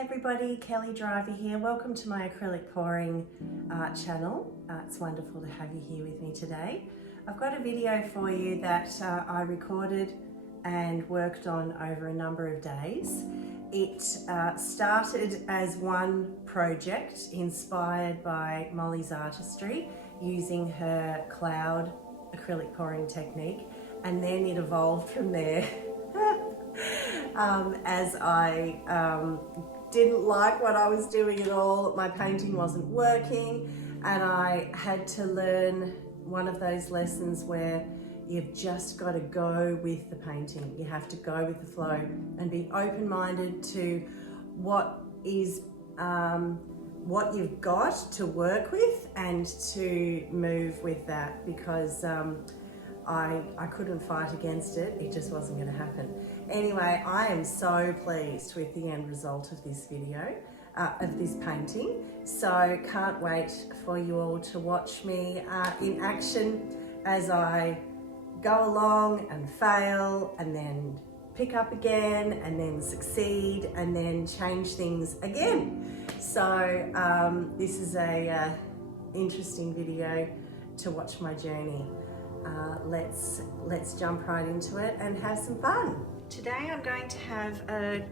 everybody, Kelly Driver here. Welcome to my acrylic pouring art channel. It's wonderful to have you here with me today. I've got a video for you that I recorded and worked on over a number of days. It started as one project inspired by Molly's Artistry using her cloud acrylic pouring technique, and then it evolved from there. As I didn't like what I was doing at all, my painting wasn't working, and I had to learn one of those lessons where you've just got to go with the painting. You have to go with the flow and be open-minded to what is what you've got to work with and to move with that, because I couldn't fight against it. It just wasn't going to happen. Anyway, I am so pleased with the end result of this video, of this painting. So can't wait for you all to watch me in action as I go along and fail and then pick up again and then succeed and then change things again. So this is a interesting video to watch my journey. Let's jump right into it and have some fun. Today I'm going to have a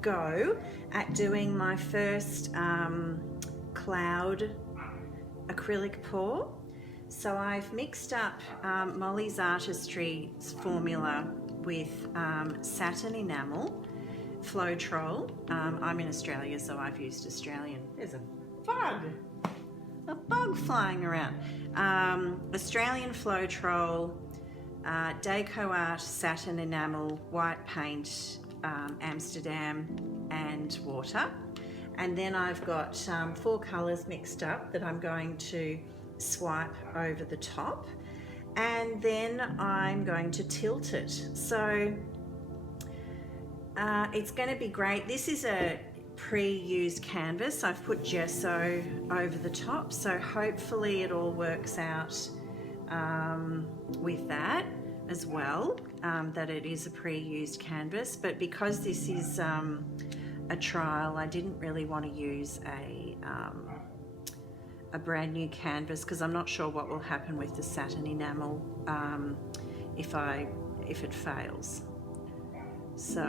go at doing my first cloud acrylic pour. So I've mixed up Molly's Artistry's formula with satin enamel, Floetrol. I'm in Australia, so I've used Australian. There's a bug flying around. Australian Floetrol, DecoArt satin enamel, white paint, Amsterdam, and water. And then I've got 4 colours mixed up that I'm going to swipe over the top, and then I'm going to tilt it. So it's going to be great. This is a pre-used canvas. I've put gesso over the top, so hopefully it all works out with that as well, that it is a pre-used canvas. But because this is a trial, I didn't really want to use a brand new canvas, because I'm not sure what will happen with the satin enamel if it fails. So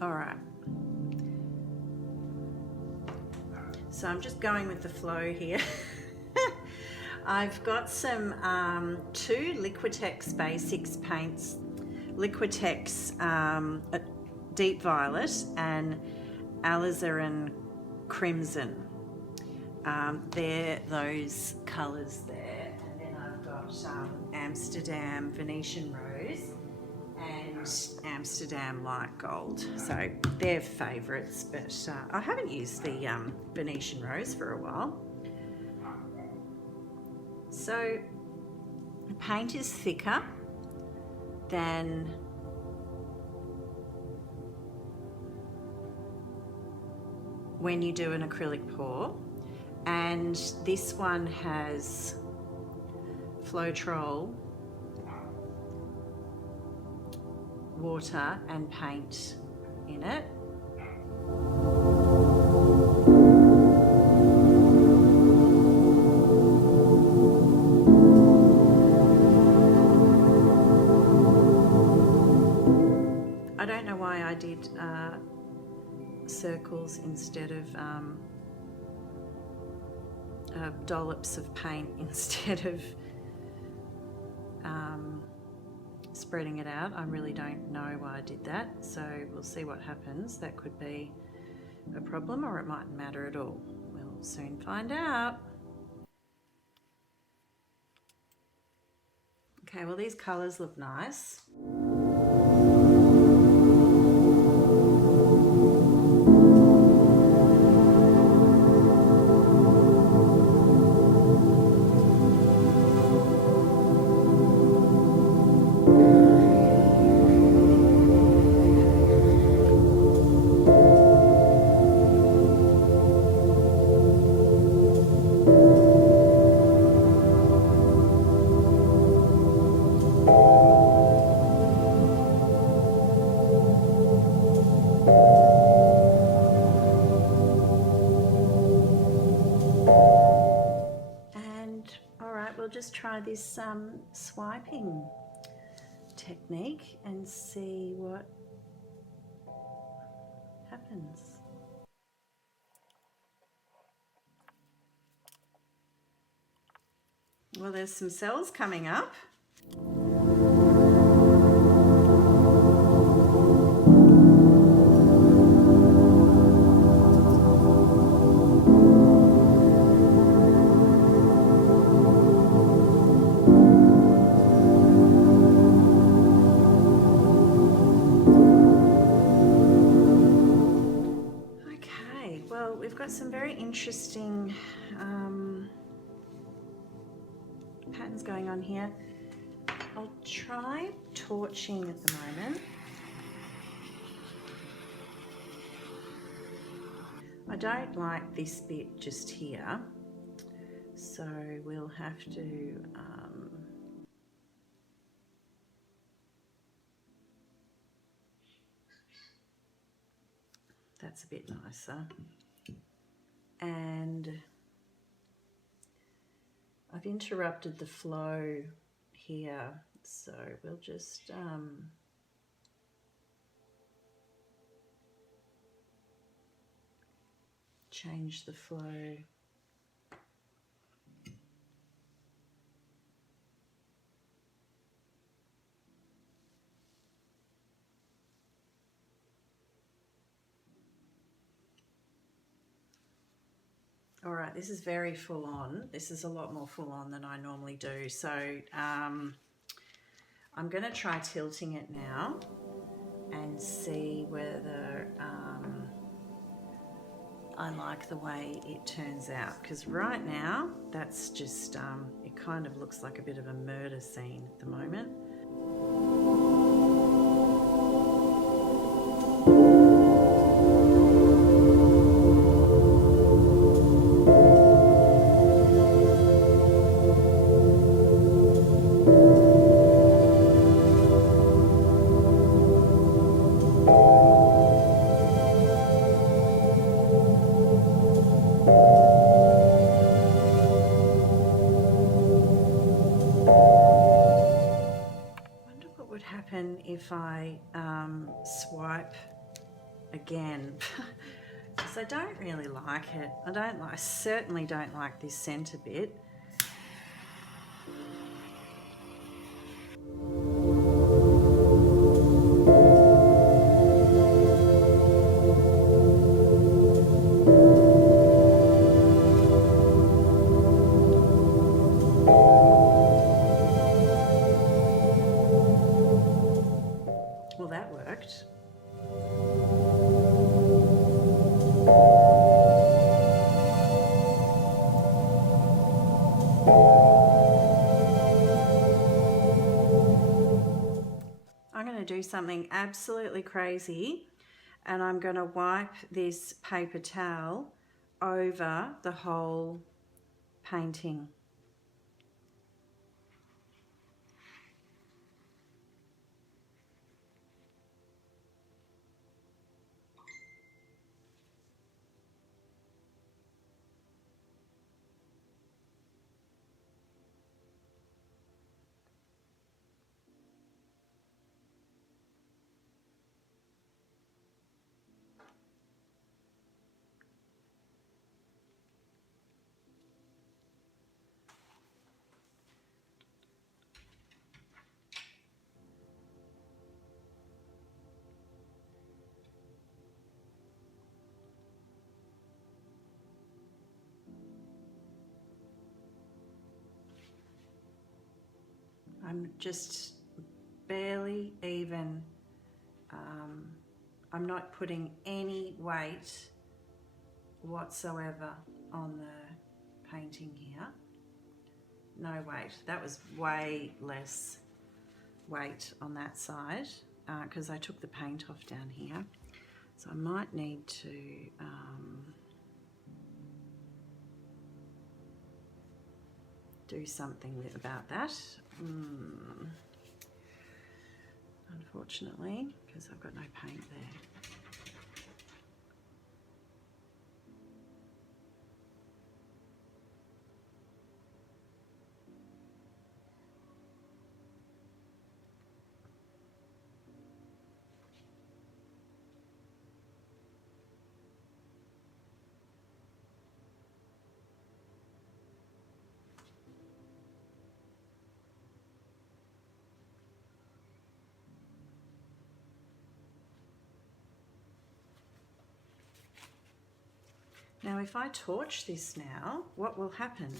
all right, so I'm just going with the flow here. I've got some 2 Liquitex Basics paints, Liquitex Deep Violet and Alizarin Crimson. They're those colours there. And then I've got Amsterdam Venetian Rose and Amsterdam Light Gold. So they're favourites, but I haven't used the Venetian Rose for a while. So the paint is thicker than when you do an acrylic pour, and this one has Floetrol, water and paint in it. I don't know why I did circles instead of dollops of paint instead of spreading it out. I really don't know why I did that, so we'll see what happens. That could be a problem, or it mightn't matter at all. We'll soon find out. Okay, well, these colours look nice. just try this swiping technique and see what happens. Well, there's some cells coming up. Okay, well, we've got some very interesting patterns going on here. I'll try torching at the moment. I don't like this bit just here, so we'll have to that's a bit nicer. And I've interrupted the flow here, so we'll just change the flow. All right, this is very full on. This is a lot more full on than I normally do. So I'm going to try tilting it now and see whether I like the way it turns out. Because right now, that's just, it kind of looks like a bit of a murder scene at the moment. If I swipe again, because I don't really like it. I certainly don't like this center bit. Well, that worked. I'm going to do something absolutely crazy, and I'm going to wipe this paper towel over the whole painting. I'm just barely even, I'm not putting any weight whatsoever on the painting here. No weight. That was way less weight on that side because I took the paint off down here. So I might need to do something about that. Unfortunately, because I've got no paint there. Now if I torch this now, what will happen?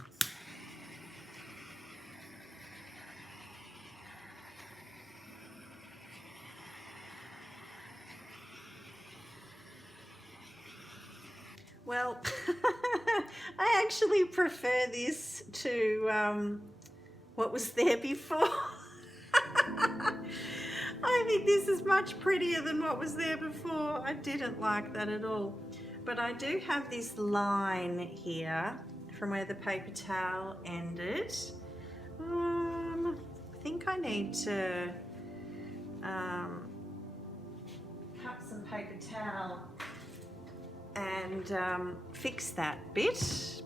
Well, I actually prefer this to what was there before. I think this is much prettier than what was there before. I didn't like that at all. But I do have this line here from where the paper towel ended. I think I need to cut some paper towel and fix that bit,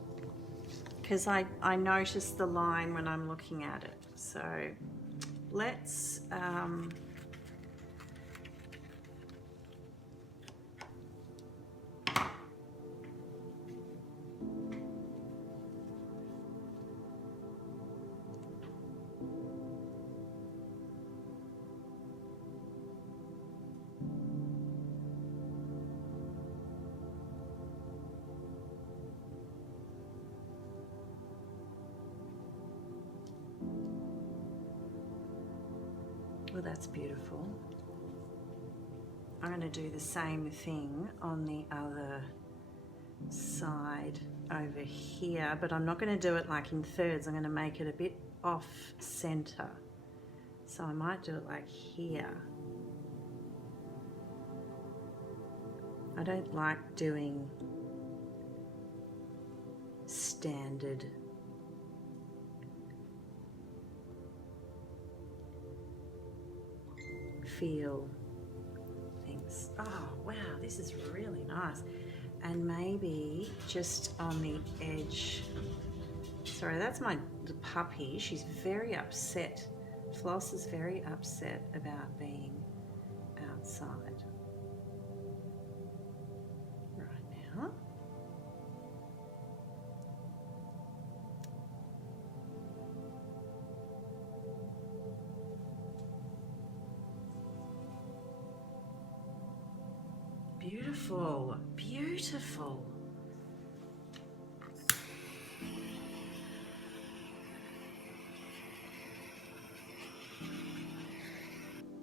because I noticed the line when I'm looking at it. So let's well, that's beautiful. I'm going to do the same thing on the other side over here, but I'm not going to do it like in thirds. I'm going to make it a bit off center. So I might do it like here. I don't like doing standard feel things. Oh wow, this is really nice. And maybe just on the edge. Sorry, that's my puppy. She's very upset. Floss is very upset about being outside right now. Beautiful, beautiful.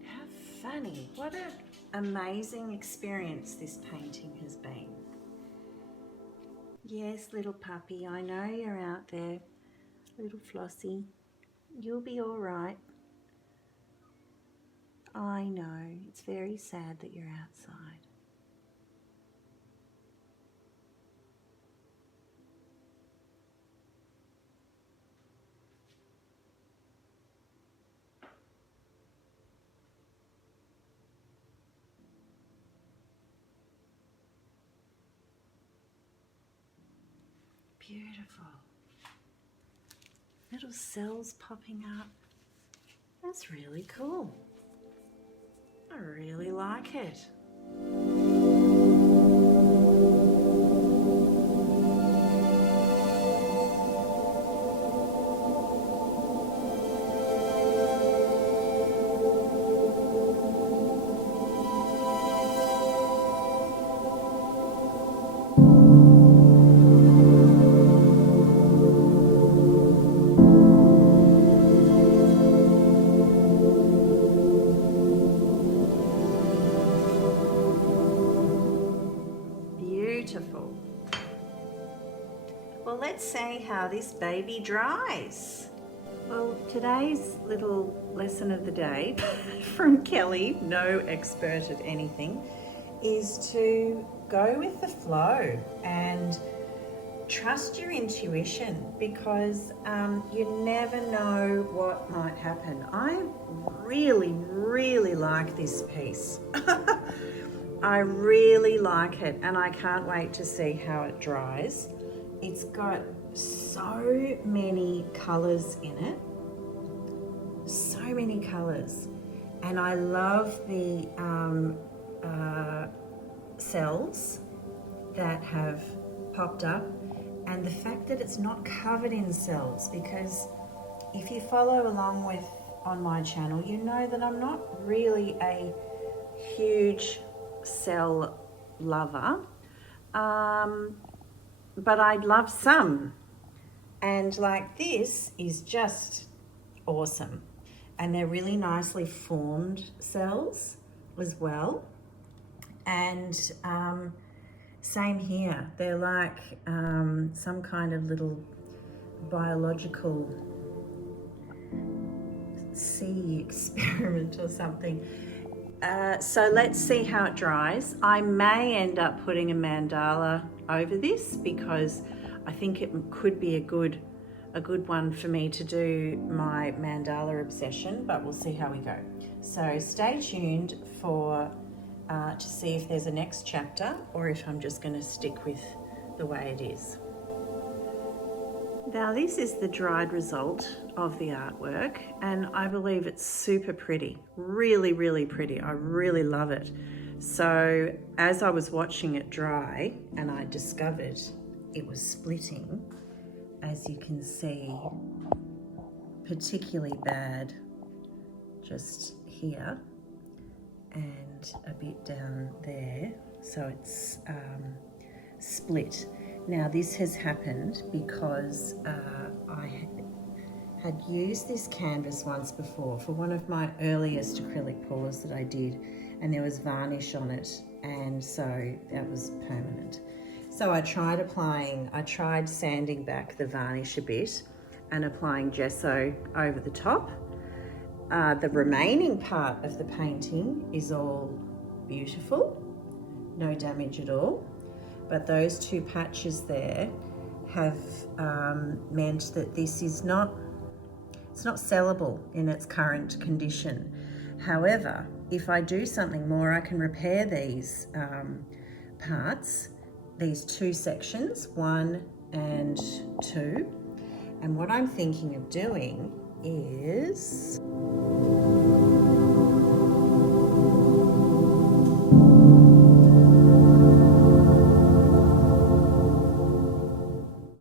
How funny. What an amazing experience this painting has been. Yes, little puppy, I know you're out there. Little Flossie, you'll be all right. I know, it's very sad that you're outside. Beautiful. Little cells popping up. That's really cool. I really like it. Beautiful. Well, let's see how this baby dries. Well, today's little lesson of the day from Kelly, no expert at anything, is to go with the flow and trust your intuition, because you never know what might happen. I really, really like this piece. I really like it, and I can't wait to see how it dries. It's got so many colours in it, so many colours, and I love the cells that have popped up, and the fact that it's not covered in cells, because if you follow along with on my channel, you know that I'm not really a huge cell lover. but I love some. And like this is just awesome. And they're really nicely formed cells as well. And same here, they're like some kind of little biological sea experiment or something. So let's see how it dries. I may end up putting a mandala over this because I think it could be a good one for me to do my mandala obsession, but we'll see how we go. So stay tuned for to see if there's a next chapter or if I'm just going to stick with the way it is. Now this is the dried result of the artwork, and I believe it's super pretty, really, really pretty. I really love it. So as I was watching it dry and I discovered it was splitting, as you can see, particularly bad just here and a bit down there. So it's split. Now this has happened because I had used this canvas once before for one of my earliest acrylic pours that I did, and there was varnish on it, and so that was permanent. So I tried sanding back the varnish a bit and applying gesso over the top. The remaining part of the painting is all beautiful, no damage at all. But those two patches there have meant that this is it's not sellable in its current condition. However, if I do something more, I can repair these parts, these two sections, 1 and 2. And what I'm thinking of doing is